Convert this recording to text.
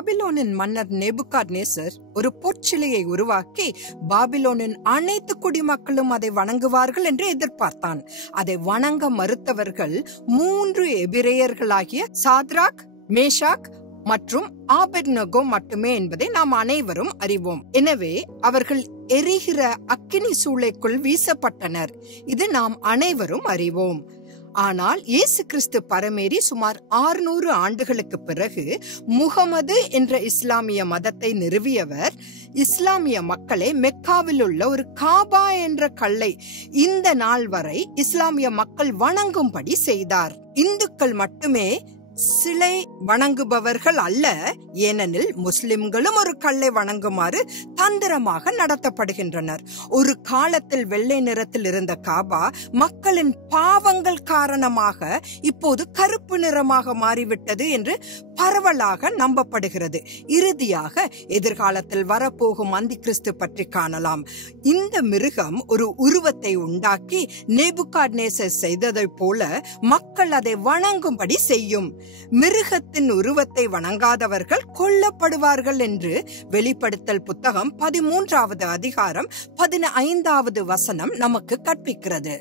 பாபிலோனின் மன்னர் நேபுகாத்நேசர் ஒரு பொற்சிலையை உருவாக்கி பாபிலோனின் அனைத்து குடிமக்களும் அதை வணங்குவார்கள் என்று எதிர்பார்த்தான். அதை வணங்க மறுத்தவர்கள் 3 எபிரேயர்களாகிய சாத்ராக், மேஷாக் மற்றும் ஆபெத்நேகோ மட்டுமே என்பதை நாம் அனைவரும் அறிவோம். எனவே அவர்கள் எரிகிற அக்கினி சூளைக்குள் வீசப்பட்டனர். இது நாம் அனைவரும் அறிவோம். ஆனால் இயேசு கிறிஸ்து பரமேறி சுமார் 600 ஆண்டுகளுக்கு பிறகு முகமது என்ற இஸ்லாமிய மதத்தை நிறுவியவர் இஸ்லாமிய மக்களை மெக்காவில் உள்ள ஒரு காபா என்ற கல்லை இந்த நாள் வரை இஸ்லாமிய மக்கள் வணங்கும்படி செய்தார். இந்துக்கள் மட்டுமே சிலை வணங்குபவர்கள் அல்ல, ஏனெனில் முஸ்லிம்களும் ஒரு கல்லை வணங்குமாறு தந்திரமாக நடத்தப்படுகின்றனர். ஒரு காலத்தில் வெள்ளை நிறத்தில் இருந்த காபா மக்களின் பாவங்கள் காரணமாக இப்போது கருப்பு நிறமாக மாறிவிட்டது என்று பரவலாக நம்பப்படுகிறது. இறுதியாக எதிர்காலத்தில் வரப்போகும் அந்தி கிறிஸ்து பற்றி காணலாம். இந்த மிருகம் ஒரு உருவத்தை உண்டாக்கி நேபுகாத்நேசர் செய்ததை போல மக்கள் அதை வணங்கும்படி செய்யும். மிருகத்தின் உருவத்தை வணங்காதவர்கள் கொல்லப்படுவார்கள் என்று வெளிப்படுத்தல் புத்தகம் 13வது அதிகாரம் 15வது வசனம் நமக்கு கற்பிக்கிறது.